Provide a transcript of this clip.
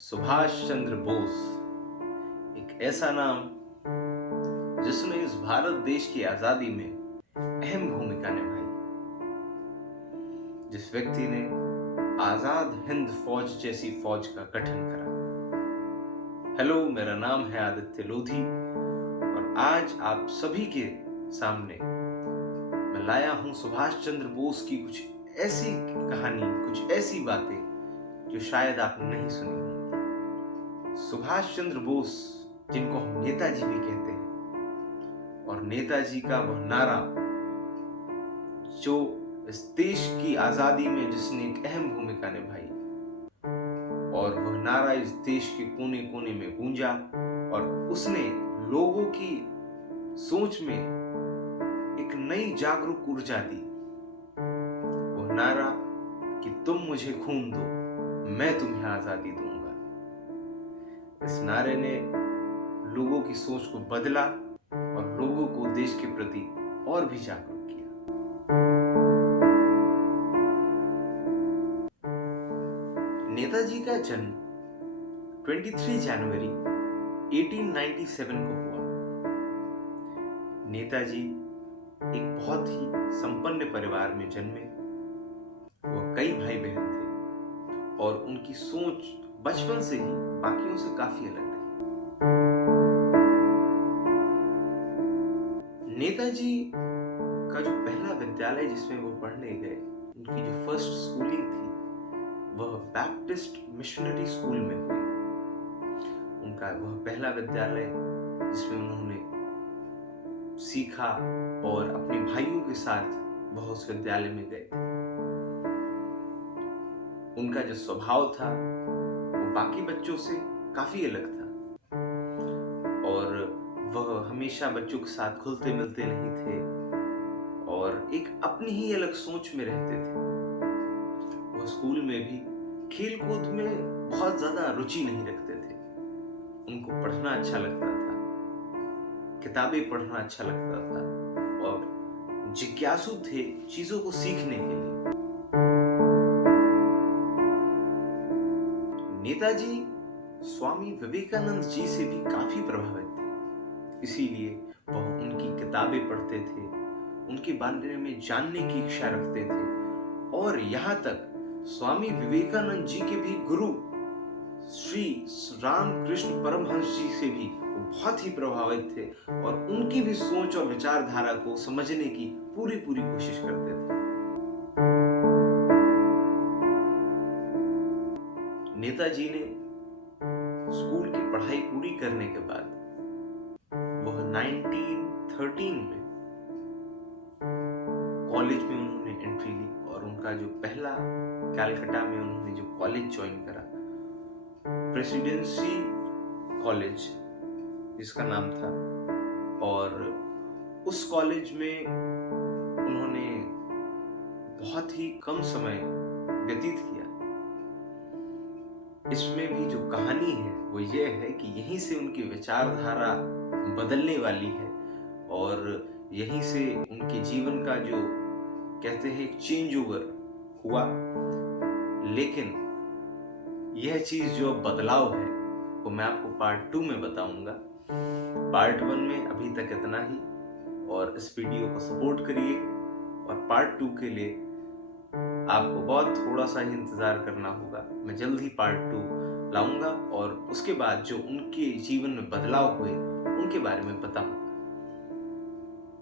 सुभाष चंद्र बोस एक ऐसा नाम जिसने इस भारत देश की आजादी में अहम भूमिका निभाई। जिस व्यक्ति ने आजाद हिंद फौज जैसी फौज का गठन करा। हेलो, मेरा नाम है आदित्य लोधी और आज आप सभी के सामने मैं लाया हूं सुभाष चंद्र बोस की कुछ ऐसी कहानी, कुछ ऐसी बातें जो शायद आपने नहीं सुनी होंगी। सुभाष चंद्र बोस, जिनको हम नेताजी भी कहते हैं, और नेताजी का वह नारा जो इस देश की आजादी में जिसने एक अहम भूमिका निभाई, और वह नारा इस देश के कोने कोने में गूंजा और उसने लोगों की सोच में एक नई जागरूक ऊर्जा दी। वह नारा कि तुम मुझे खून दो, मैं तुम्हें आजादी दूंगा। इस नारे ने लोगों की सोच को बदला और लोगों को देश के प्रति और भी जागरूक किया। नेताजी का जन्म 23 जनवरी 1897 को हुआ। नेताजी एक बहुत ही संपन्न परिवार में जन्मे। वह कई भाई बहन थे और उनकी सोच बचपन से ही बाकियों से काफी अलग रही। नेताजी का जो पहला विद्यालय जिसमें वो पढ़ने गए, उनकी जो फर्स्ट स्कूलिंग थी, वह बैप्टिस्ट मिशनरी स्कूल में हुई। उनका वह पहला विद्यालय जिसमें उन्होंने सीखा और अपने भाइयों के साथ वह उस विद्यालय में गए थे। उनका जो स्वभाव था वो बाकी बच्चों से काफी अलग था और वह हमेशा बच्चों के साथ घुलते मिलते नहीं थे और एक अपनी ही अलग सोच में रहते थे। वह स्कूल में भी खेल कूद में बहुत ज्यादा रुचि नहीं रखते थे। उनको पढ़ना अच्छा लगता था, किताबें पढ़ना अच्छा लगता था और जिज्ञासु थे चीजों को सीखने के लिए। नेताजी स्वामी विवेकानंद जी से भी काफी प्रभावित थे, इसीलिए वह उनकी किताबें पढ़ते थे, उनके बारे में जानने की इच्छा रखते थे और यहाँ तक स्वामी विवेकानंद जी के भी गुरु श्री रामकृष्ण परमहंस जी से भी वो बहुत ही प्रभावित थे और उनकी भी सोच और विचारधारा को समझने की पूरी कोशिश करते थे। नेताजी ने स्कूल की पढ़ाई पूरी करने के बाद वह 1913 में कॉलेज में उन्होंने एंट्री ली और उनका जो पहला कलकत्ता में उन्होंने जो कॉलेज ज्वाइन करा, प्रेसिडेंसी कॉलेज जिसका नाम था, और उस कॉलेज में उन्होंने बहुत ही कम समय व्यतीत किया। इसमें भी जो कहानी है वो ये है कि यहीं से उनकी विचारधारा बदलने वाली है और यहीं से उनके जीवन का जो कहते हैं चेंज ओवर हुआ। लेकिन यह चीज जो बदलाव है वो मैं आपको पार्ट 2 में बताऊंगा। पार्ट 1 में अभी तक इतना ही और इस वीडियो को सपोर्ट करिए और पार्ट 2 के लिए आपको बहुत थोड़ा सा ही इंतजार करना होगा। मैं जल्द ही पार्ट 2 लाऊंगा और उसके बाद जो उनके जीवन में बदलाव हुए उनके बारे में बताऊंगा।